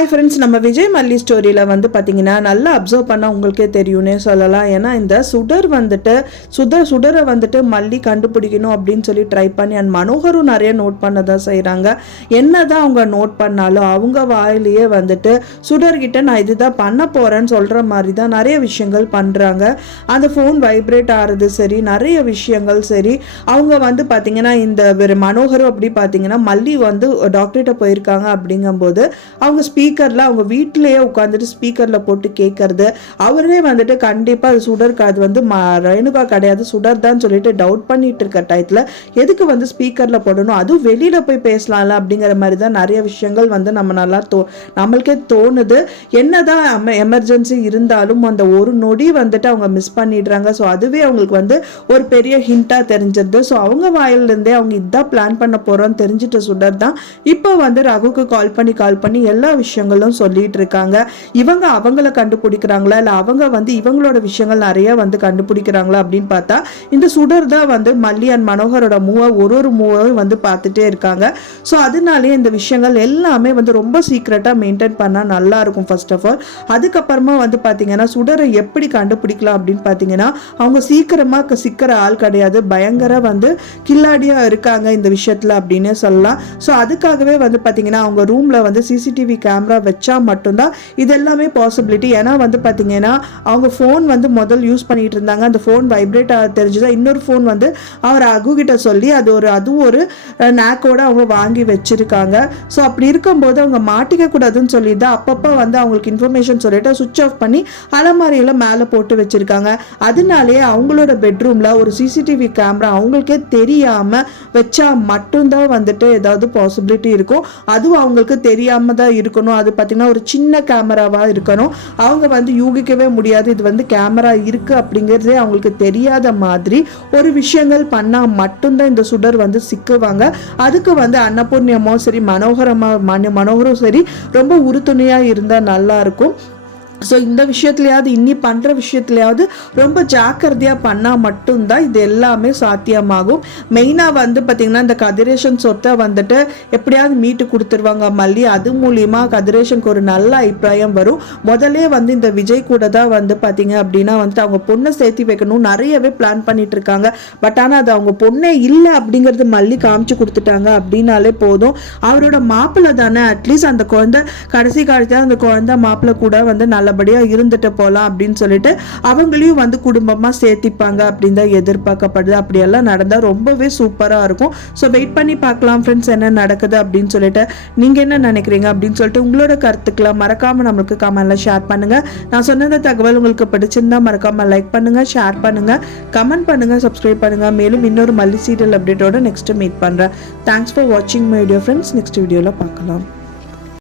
Hi friends நம்ம விஜய் மல்லி ஸ்டோரியில் வந்து பார்த்தீங்கன்னா நல்லா அப்சர்வ் பண்ணால் உங்களுக்கே தெரியும்னே சொல்லலாம். ஏன்னா இந்த சுடர் வந்துட்டு சுடர் சுடரை வந்துட்டு மல்லி கண்டுபிடிக்கணும் அப்படின்னு சொல்லி ட்ரை பண்ணி அண்ட் மனோகரும் நிறைய நோட் பண்ண தான் செய்கிறாங்க என்ன தான் அவங்க நோட் பண்ணாலும் அவங்க வாயிலேயே வந்துட்டு சுடர்கிட்ட நான் இதுதான் பண்ண போகிறேன்னு சொல்கிற மாதிரி தான் நிறைய விஷயங்கள் பண்ணுறாங்க அந்த ஃபோன் வைப்ரேட் ஆகிறது சரி நிறைய விஷயங்கள் சரி. அவங்க வந்து பார்த்தீங்கன்னா இந்த மனோகரும் அப்படி பார்த்தீங்கன்னா மல்லி வந்து டாக்டர்கிட்ட போயிருக்காங்க அப்படிங்கும்போது அவங்க ஸ்பீக் ஸ்பீக்கரில் அவங்க வீட்டிலேயே உட்காந்துட்டு ஸ்பீக்கரில் போட்டு கேட்கறது அவரே வந்துட்டு கண்டிப்பாக அது சுடர் அது வந்து ம ரேணுகா கிடையாது சுடர் தான் சொல்லிட்டு டவுட் பண்ணிட்டு இருக்க டயத்தில் எதுக்கு வந்து ஸ்பீக்கரில் போடணும்? அதுவும் வெளியில் போய் பேசலாம்ல அப்படிங்கிற மாதிரி தான் நிறைய விஷயங்கள் வந்து நம்ம நல்லா தோ நம்மளுக்கே தோணுது. என்னதான் எமர்ஜென்சி இருந்தாலும் அந்த ஒரு நொடி வந்துட்டு அவங்க மிஸ் பண்ணிடுறாங்க. ஸோ அதுவே அவங்களுக்கு வந்து ஒரு பெரிய ஹிண்ட்டாக தெரிஞ்சிருது. ஸோ அவங்க வாயிலிருந்தே அவங்க இதான் பிளான் பண்ண போகிறோம்னு தெரிஞ்சிட்ட சுடர் தான். இப்போ வந்து ரகுக்கு கால் பண்ணி கால் பண்ணி எல்லா விஷயங்களும் சொல்லிட்டு இருக்காங்க இவங்க அவங்கள கண்டுபிடிக்கிறாங்களா? இல்லை அவங்க வந்து இவங்களோட விஷயங்கள் நிறைய வந்து கண்டுபிடிக்கிறாங்களா அப்படின்னு பார்த்தா இந்த சுடர் தான் வந்து மல்லி அண்ட் மனோகரோட மூவை ஒரு ஒரு மூவையும் வந்து பார்த்துட்டே இருக்காங்க. ஸோ அதனாலே இந்த விஷயங்கள் எல்லாமே வந்து ரொம்ப சீக்ரெட்டாக மெயின்டைன் பண்ணால் நல்லா இருக்கும் ஃபர்ஸ்ட் ஆஃப் ஆல் அதுக்கப்புறமா வந்து பார்த்தீங்கன்னா சுடரை எப்படி கண்டுபிடிக்கலாம் அப்படின்னு பார்த்தீங்கன்னா அவங்க சீக்கிரமாக சிக்கிற ஆள் கிடையாது. பயங்கர வந்து கில்லாடியாக இருக்காங்க இந்த விஷயத்தில் அப்படின்னு சொல்லலாம். ஸோ அதுக்காகவே வந்து பார்த்தீங்கன்னா அவங்க ரூமில் வந்து சிசிடிவி கேமரா கேமரா வச்சா மட்டும்தான் இது எல்லாமே பாசிபிலிட்டி ஏன்னா வந்து பார்த்தீங்கன்னா அவங்க ஃபோன் வந்து முதல் யூஸ் பண்ணிகிட்டு இருந்தாங்க. அந்த ஃபோன் வைப்ரேட் ஆக தெரிஞ்சுதான் இன்னொரு ஃபோன் வந்து அவர் அகு கிட்ட சொல்லி அது ஒரு அதுவும் ஒரு நேக்கோடு அவங்க வாங்கி வச்சிருக்காங்க. ஸோ அப்படி இருக்கும்போது அவங்க மாட்டிக்க கூடாதுன்னு சொல்லி தான் அப்பப்போ வந்து அவங்களுக்கு இன்ஃபர்மேஷன் சொல்லிட்டு சுவிச் ஆஃப் பண்ணி அலமாரியில் மேலே போட்டு வச்சுருக்காங்க. அதனாலேயே அவங்களோட பெட்ரூமில் ஒரு சிசிடிவி கேமரா அவங்களுக்கே தெரியாமல் வச்சா மட்டும்தான் வந்துட்டு ஏதாவது பாசிபிலிட்டி இருக்கும். அதுவும் அவங்களுக்கு தெரியாமல் தான் இருக்கணும். அது பார்த்திங்கன்னா ஒரு சின்ன கேமராவாக இருக்கணும். அவங்க வந்து யூகிக்கவே முடியாது. இது வந்து கேமரா இருக்குது அப்படிங்கிறதே அவங்களுக்கு தெரியாத மாதிரி ஒரு விஷயங்கள் பண்ணால் மட்டும்தான் இந்த சுடர் வந்து சிக்குவாங்க. அதுக்கு வந்து அன்னபூர்ணியமோ சரி மனோகரமாக மன மனோகரும் சரி ரொம்ப உறுதுணையாக இருந்தால் நல்லாயிருக்கும் ஸோ இந்த விஷயத்துலையாவது இன்னி பண்ணுற விஷயத்துலையாவது ரொம்ப ஜாக்கிரதையாக பண்ணால் மட்டும்தான் இது எல்லாமே சாத்தியமாகும். மெயினாக வந்து பார்த்திங்கன்னா இந்த கதிரேஷன் சொத்தை வந்துட்டு எப்படியாவது மீட்டு கொடுத்துருவாங்க மல்லி. அது மூலிமா கதிரேஷனுக்கு ஒரு நல்ல அபிப்பிராயம் வரும். முதலே வந்து இந்த விஜய் கூட தான் வந்து பார்த்தீங்க அப்படின்னா வந்துட்டு அவங்க பொண்ணை சேர்த்து வைக்கணும் நிறையவே பிளான் பண்ணிட்டு இருக்காங்க. பட் ஆனால் அது அவங்க பொண்ணே இல்லை அப்படிங்கிறது மல்லி காமிச்சு கொடுத்துட்டாங்க அப்படின்னாலே போதும். அவரோட மாப்பிள்ளை தானே அட்லீஸ்ட் அந்த குழந்தை கடைசி காலத்தில் அந்த குழந்தை மாப்பிள்ளை கூட வந்து நல்லபடியாக இருந்துட்டு போகலாம் அப்படின்னு சொல்லிட்டு அவங்களையும் வந்து குடும்பமாக சேர்த்திப்பாங்க அப்படின்னு தான் எதிர்பார்க்கப்படுது. அப்படியெல்லாம் நடந்தால் ரொம்பவே சூப்பராக இருக்கும். ஸோ வெயிட் பண்ணி பார்க்கலாம் ஃப்ரெண்ட்ஸ் என்ன நடக்குது அப்படின்னு சொல்லிட்டு நீங்கள் என்ன நினைக்கிறீங்க அப்படின்னு சொல்லிட்டு உங்களோட கருத்துக்களை மறக்காமல் நம்மளுக்கு கமெண்டில் ஷேர் பண்ணுங்கள் நான் சொன்ன இந்த தகவல் உங்களுக்கு பிடிச்சிருந்தா மறக்காமல் லைக் பண்ணுங்கள் ஷேர் பண்ணுங்கள் கமெண்ட் பண்ணுங்கள் சப்ஸ்கிரைப் பண்ணுங்கள் மேலும் இன்னொரு மல்லி சீரியல் அப்டேட்டோட நெக்ஸ்ட்டு மீட் பண்ணுறேன் தேங்க்ஸ் ஃபார் வாட்சிங் மை வீடியோ ஃப்ரெண்ட்ஸ் நெக்ஸ்ட் வீடியோவில் பார்க்கலாம்.